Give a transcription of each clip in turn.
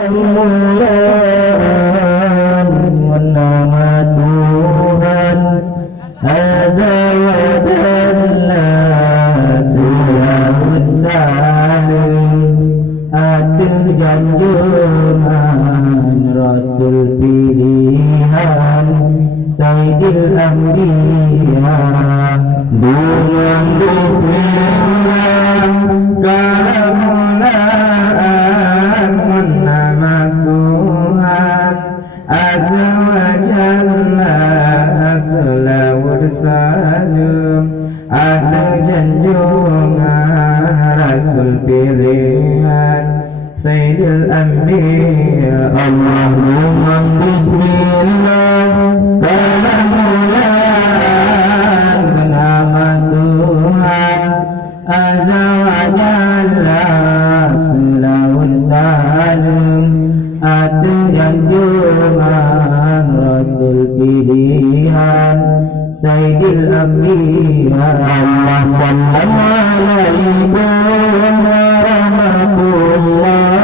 kemuliaan nama Tuhan Azza wa Jalla Tuhan Salim atur junjungan Rasul pilihan Sayyidil Anbiya dengan bismillah kemuliaan nama Tuhan Azza wa Jalla selawat salam atur junjungan Rasul pilihan Sayyidil Anbiya Allahumma bismillah kemuliaan nama Tuhan Azza wa Jalla selawat salam atur junjungan Rasul pilihan Sayyidil Anbiya Allah sallallahu alaihi warahmatullah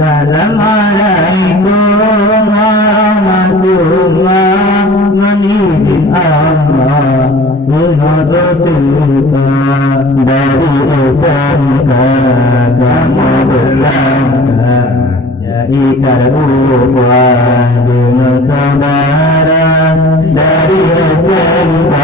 Salam alaikum warahmatullah Menizin Allah Sunatuka Dari SMK Kamu berlangkah Jadi terukah dengan saudara Dari SMK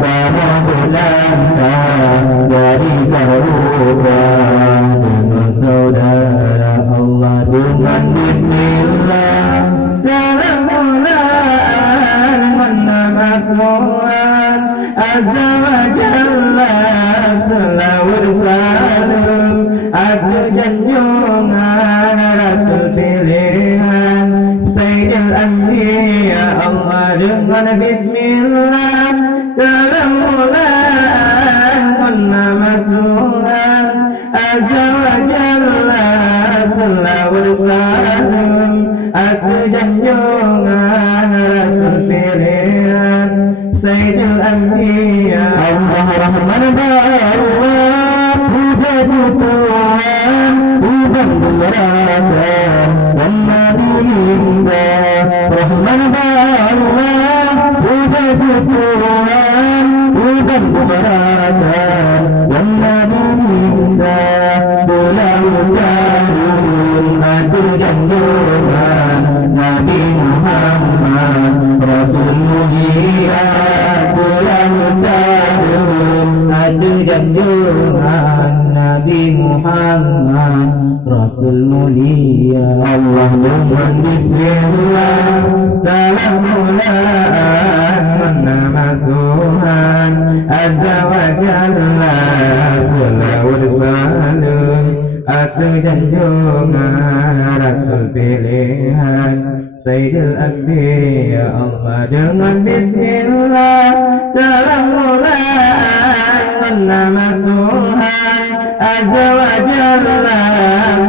Kamu berlangkah Jadi terukah dengan saudara Allah dengan bismillah Salamualaikum nama Tuhan Azza wa Jalla selawat salam atur junjungan Rasul pilihan Sayyidil Anbiya Allah dengan bismillah Salamualaikum nama Tuhan Azza wa Jalla selawat salam atur junjungan Rasul pilihan Sayyidil Anbiya Allah Rahman Allah puja Tuhan Tuhan berada dan Nabi Rahman Allah puja Tuhan Tuhan berada dan Nabi Tulang jarum adu junjungan Nabi Muhammad Rasul mulia Tulang jarum adu junjungan Nabi Muhammad Rasul mulia Allah dengan bismillah Salamualaikum nama Tuhan Azza wa Jalla selawat salam atur junjungan Rasul pilihan Sayyidil Anbiya Allah dengan bismillah Salamualaikum nama Tuhan Azza wa Jalla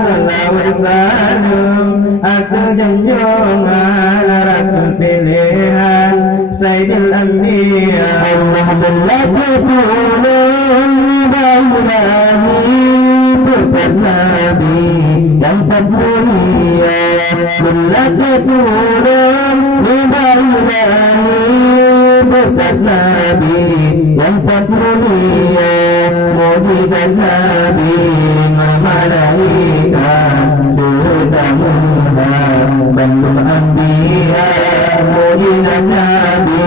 selawat salam atur junjungan Rasul pilihan Sayyidil Anbiya Allah berlatih Tuhan Nabi yang termulia berlatih Tuhan berkat Nabi yang termulia mujizat Nabi malaikat terutama bantu anbiya mujizat Nabi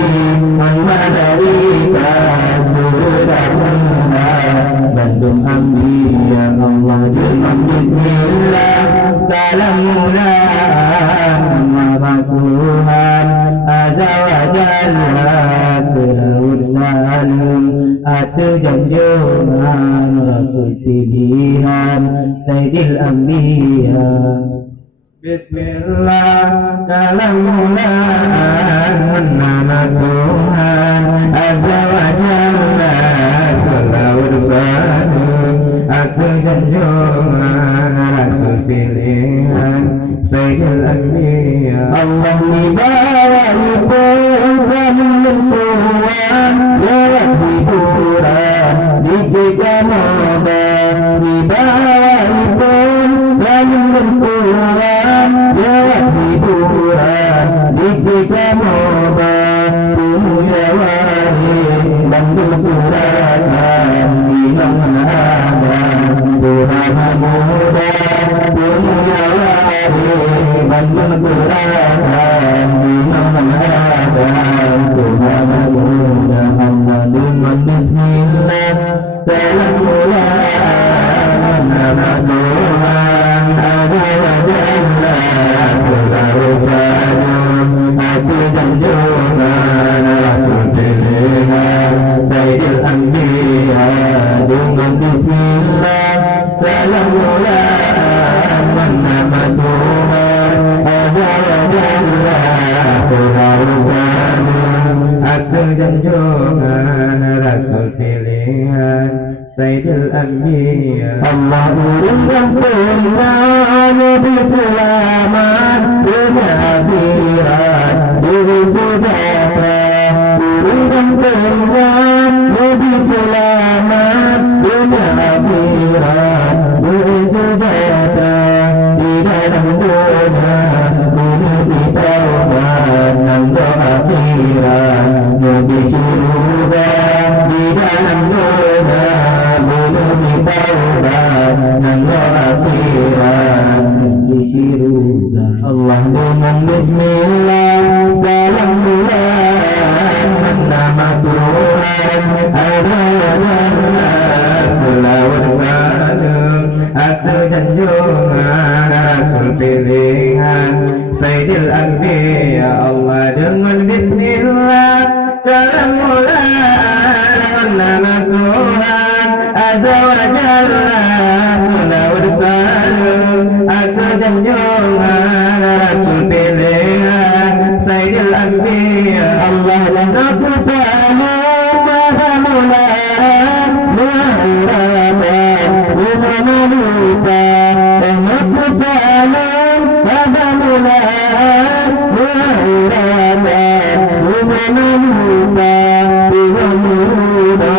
malaikat terutama bantu anbiya Allah dengan bismillah salamualaikum Tuhan Azza wa Jalla selawat salam atur junjungan Rasul pilihan Sayyidil Anbiya Bismillah salamualaikum nama Tuhan Azza wa Jalla selawat salam atur junjungan Rasul pilihan Sayyidil Anbiya Allah nibawakum min Tuhan ya hiburan di bismillah salam mulaan nama Tuhan azza wa jalla selalu salam aku junjungan Rasul pilihan Sayyidul Anbiya Allah urungkan pernah Nabi selamat dunia akhirat diri sejahtera urungkan pernah Nabi selamat dunia akhirat diri sejahtera di dalam dunia bumi ditaubat dan doa akhirat Nabi surga di dalam dunia taubat dan doa akhirat di surga Allah dengan bismillah salam mulaan nama Tuhan azza wa jalla selawat salam aku junjungan Rasul pilihan Sayyidul Anbiya Allah dengan bismillah salam mulaan nama Tuhan azza wa jalla selawat salam aku junjungan Rasul pilihan Sayyidul Anbiya Allah lana salam maha mulaan mu'iraban mu'amaluta lana salam maha mulaan mu'iraban mu'amaluta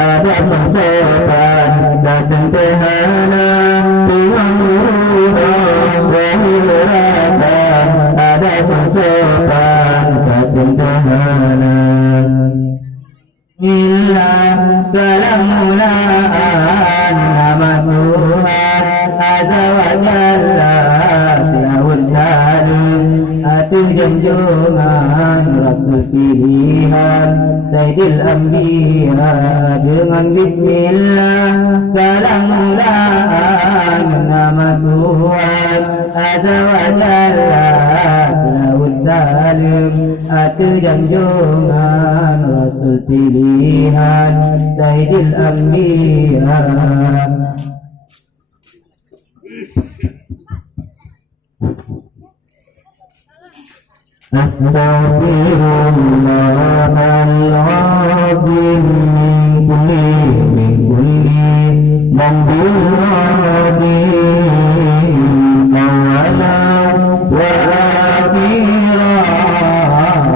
ada masakan datang tehana Tuhan mudah wahiratan ada masakan datang tehana Bismillah salam mulaan nama Tuhan azza wa jalla selawat salam hati junjungan Rasul pilihan Sayyidil Anbiya dengan bismillah salam mulaan nama Tuhan azza wa jalla selawat salam hati junjungan Rasul pilihan Sayyidil Anbiya Astaghfirullahaladzim min kulli dhanbin azim awalan wa akhiran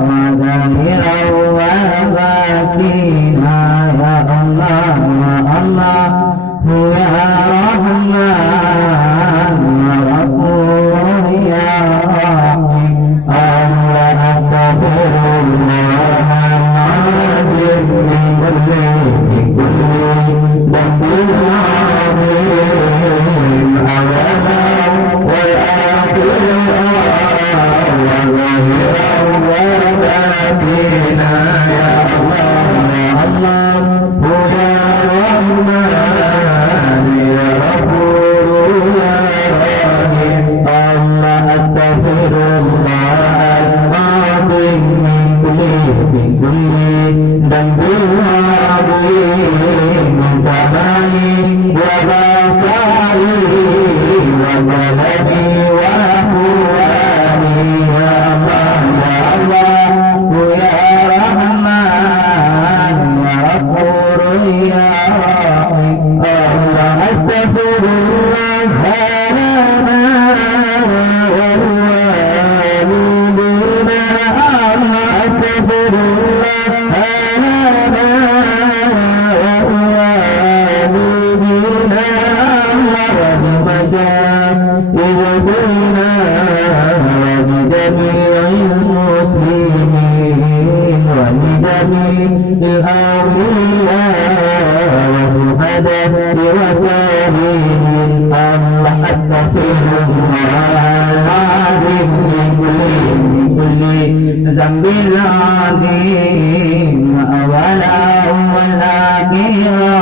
wa zahiran wa batina ya Allah ya Rahman ya Ghafur ya Rahim Astaghfirullahaladzim min kulli dhanbin azim awalan wa akhiran wa zahiran wa batina ya Allah ya Rahman ya Ghafur ya Rahim Allah astaghfirullahaladzim min kulli dhanbin azim min zamani wa basari wa baladi wa fuadi ya Allah ya Rahman ya Ghafur ya Rahim Allah astaghfirullah ذنب العظيم أولا والآخرة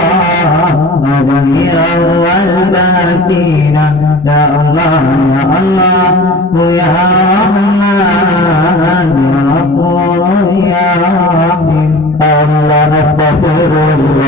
وظهيرا والباطنة يا الله يا الله يا رحمن يا غفور يا رحيم الله أستغفر الله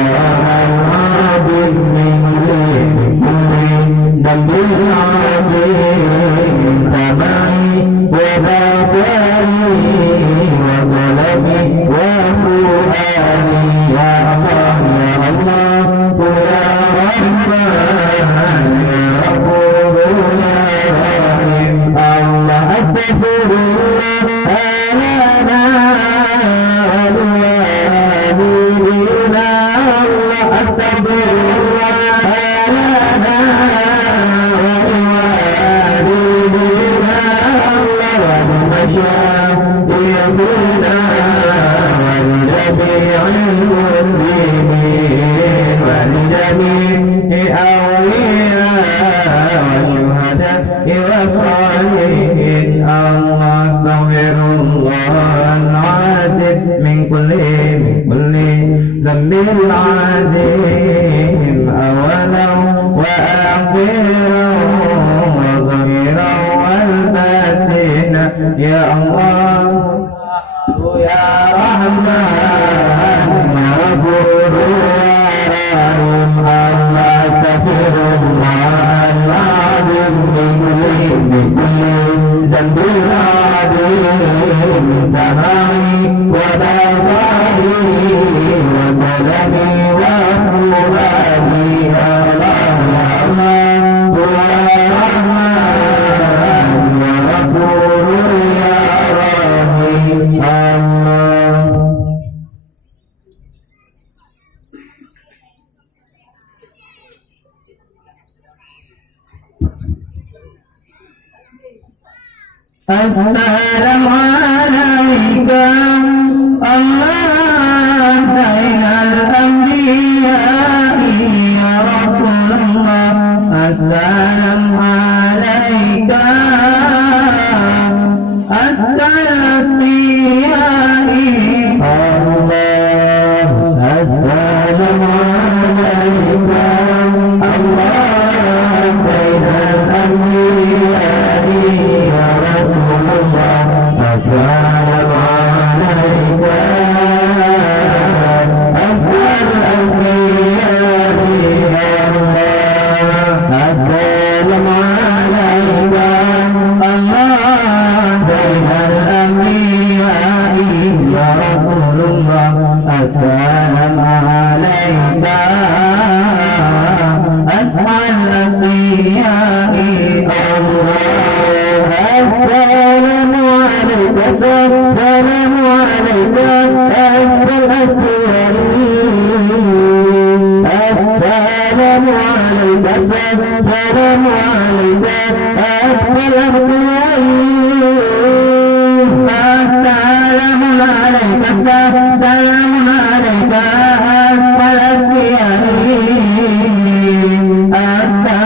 العظيم أولا وآخرا وظهيرا والباطنا يا الله يا رحمن يا غفور يا رحيم الله استغفر الله العظيم من كل ذنب عظيم سماعي وبصري وقلمي وفؤادي يا الله يا الله يا رحمن يا غفور يا رحيم الله السلام عليك الله بين الأنبياء يا رسول الله السلام عليك السلام يا الله السلام عليك الله بين الأنبياء يا رسول الله السلام عليك أسأل الأنبياء يا الله السلام عليك الله بين الأنبياء يا رسول الله السلام عليك أسأل الأنبياء الله السلام عليك السلام عليك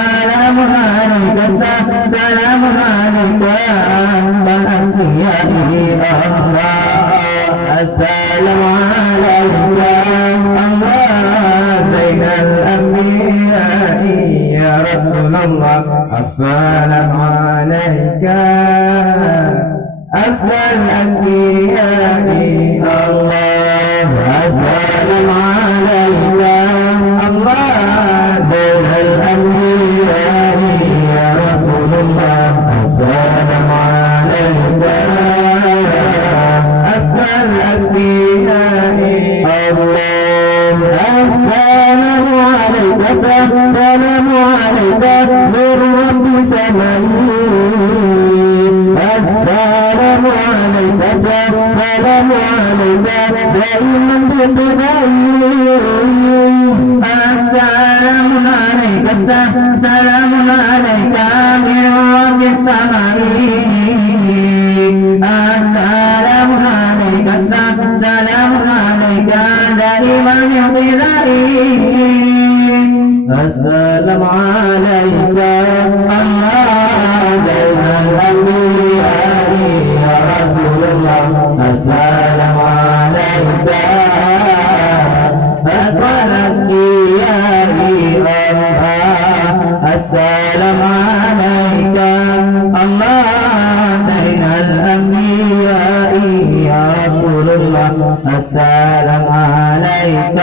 السلام عليك السلام عليك السلام عليك الله بين الأنبياء يا رسول الله السلام عليك أفضل الأنبياء الله السلام عليك الله بين الأنبياء يا رسول الله السلام عليك أفضل الأنبياء الله السلام عليك السلام عليك من رب سمعين السلام عليك السلام عليك دائما تدعين السلام عليك السلام عليك من رب السمعين السلام عليك السلام عليك دائما تدعين السلام عليك الله بين الأنبياء يا رسول الله السلام عليك أفضل الأنبياء السلام عليك الله بين الأنبياء يا رسول الله السلام عليك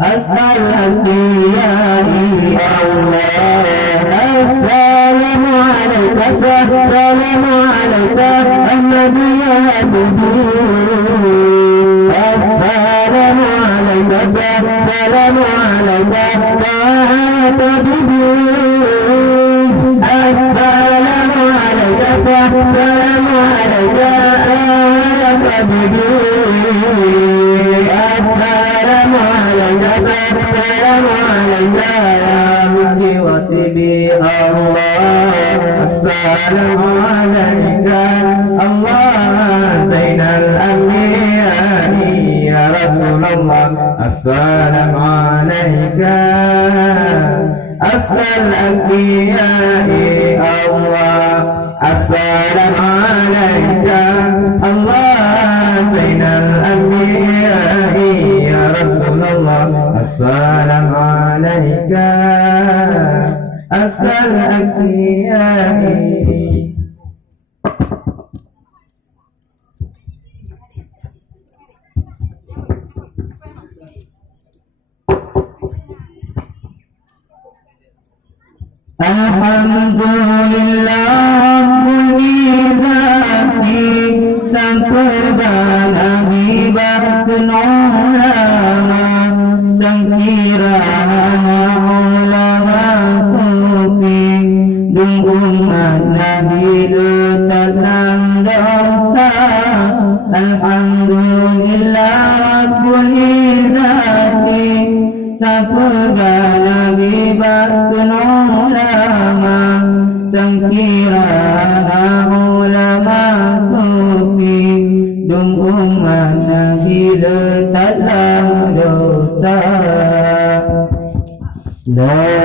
أفضل الأنبياء الله السلام عليك السلام عليك النبي السلام عليك السلام عليك السلام عليك السلام عليك السلام عليك السلام عليك يا مجدي وطبي الله السلام عليك الله زين الأنبياء يا رسول الله السلام عليك أفضل الأنبياء الله السلام عليك الله زين الأنبياء يا Allah. Assalamualaikum asal akiyai. Alhamdulillah mulidati sangkudana hibatun ulama sangkirana ulama sufi dungungan nabi letakkan dosa. Alhamdulillah mulidati sangkudana hibatun ulama sangkirana ulama sufi dungungan nabi letakkan dosa. La